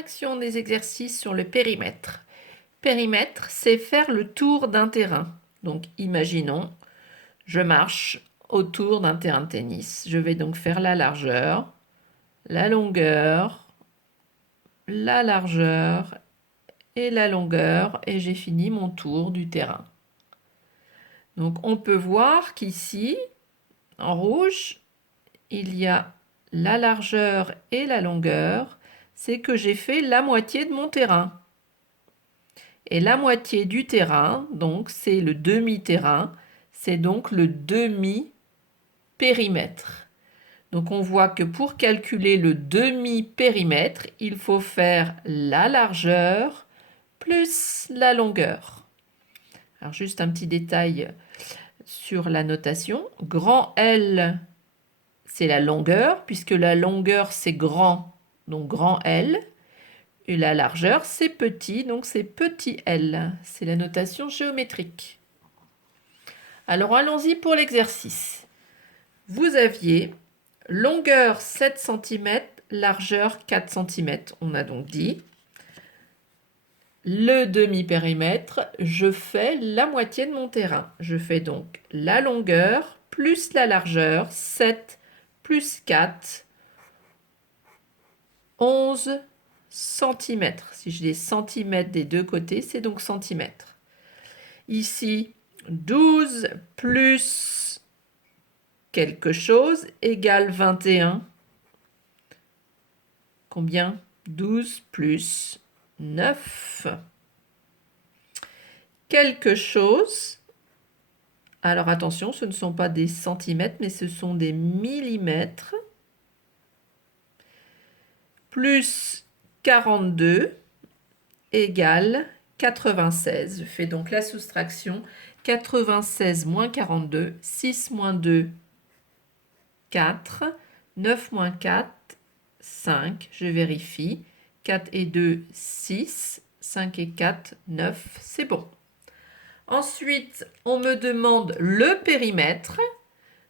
Correction des exercices sur le périmètre. Périmètre, c'est faire le tour d'un terrain. Donc, imaginons, je marche autour d'un terrain de tennis. Je vais donc faire la largeur, la longueur, la largeur et la longueur, et j'ai fini mon tour du terrain. Donc, on peut voir qu'ici, en rouge, il y a la largeur et la longueur. C'est que j'ai fait la moitié de mon terrain. Et la moitié du terrain, donc c'est le demi-terrain, c'est donc le demi-périmètre. Donc on voit que pour calculer le demi-périmètre, il faut faire la largeur plus la longueur. Alors juste un petit détail sur la notation. Grand L, c'est la longueur, puisque la longueur c'est grand, donc grand L. Et la largeur, c'est petit, donc c'est petit l. C'est la notation géométrique. Alors allons-y pour l'exercice. Vous aviez longueur 7 cm, largeur 4 cm. On a donc dit le demi-périmètre, je fais la moitié de mon terrain. Je fais donc la longueur plus la largeur, 7 plus 4, 11 centimètres. Si je dis centimètres des deux côtés, c'est donc centimètres. Ici, 12 plus quelque chose égale 21. Combien? 12 plus 9. Quelque chose. Alors attention, ce ne sont pas des centimètres, mais ce sont des millimètres. Plus 42 égale 96. Je fais donc la soustraction. 96 moins 42, 6 moins 2, 4, 9 moins 4, 5. Je vérifie. 4 et 2, 6, 5 et 4, 9. C'est bon. Ensuite, on me demande le périmètre.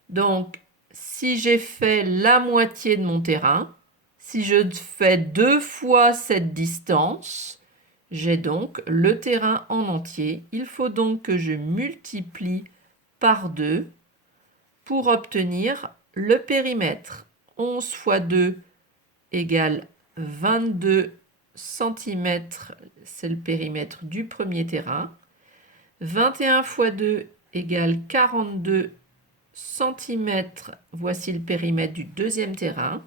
Donc, si j'ai fait la moitié de mon terrain, si je fais 2 fois cette distance, j'ai donc le terrain en entier. Il faut donc que je multiplie par 2 pour obtenir le périmètre. 11 fois 2 égale 22 cm, c'est le périmètre du premier terrain. 21 fois 2 égale 42 cm, voici le périmètre du deuxième terrain.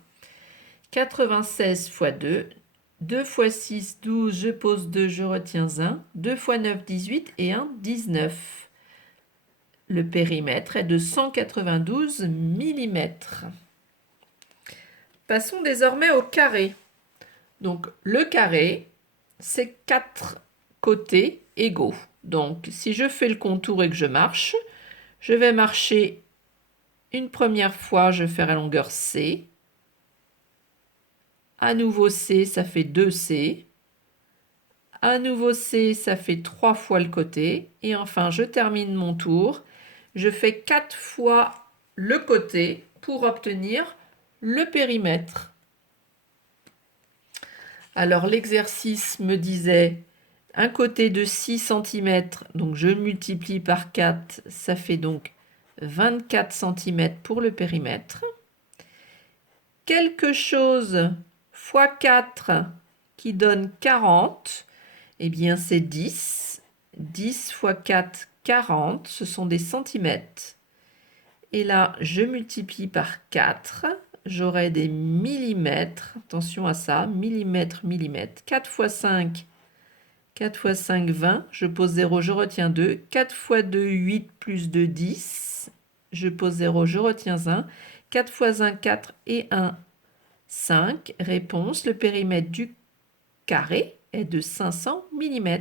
96 fois 2, 2 fois 6, 12, je pose 2, je retiens 1. 2 fois 9, 18 et 1, 19. Le périmètre est de 192 mm. Passons désormais au carré. Donc le carré, c'est 4 côtés égaux. Donc si je fais le contour et que je marche, je vais marcher une première fois, je fais la longueur C. À nouveau C, ça fait 2C. À nouveau C, ça fait 3 fois le côté. Et enfin, je termine mon tour. Je fais 4 fois le côté pour obtenir le périmètre. Alors, l'exercice me disait un côté de 6 cm, donc je multiplie par 4, ça fait donc 24 cm pour le périmètre. Quelque chose fois 4 qui donne 40, eh bien c'est 10. 10 fois 4, 40, ce sont des centimètres. Et là, je multiplie par 4, j'aurai des millimètres. Attention à ça, millimètre, millimètre. 4 fois 5, 4 fois 5, 20. Je pose 0, je retiens 2. 4 fois 2, 8 plus 2, 10. Je pose 0, je retiens 1. 4 fois 1, 4 et 1, 5. Réponse, le périmètre du carré est de 500 mm.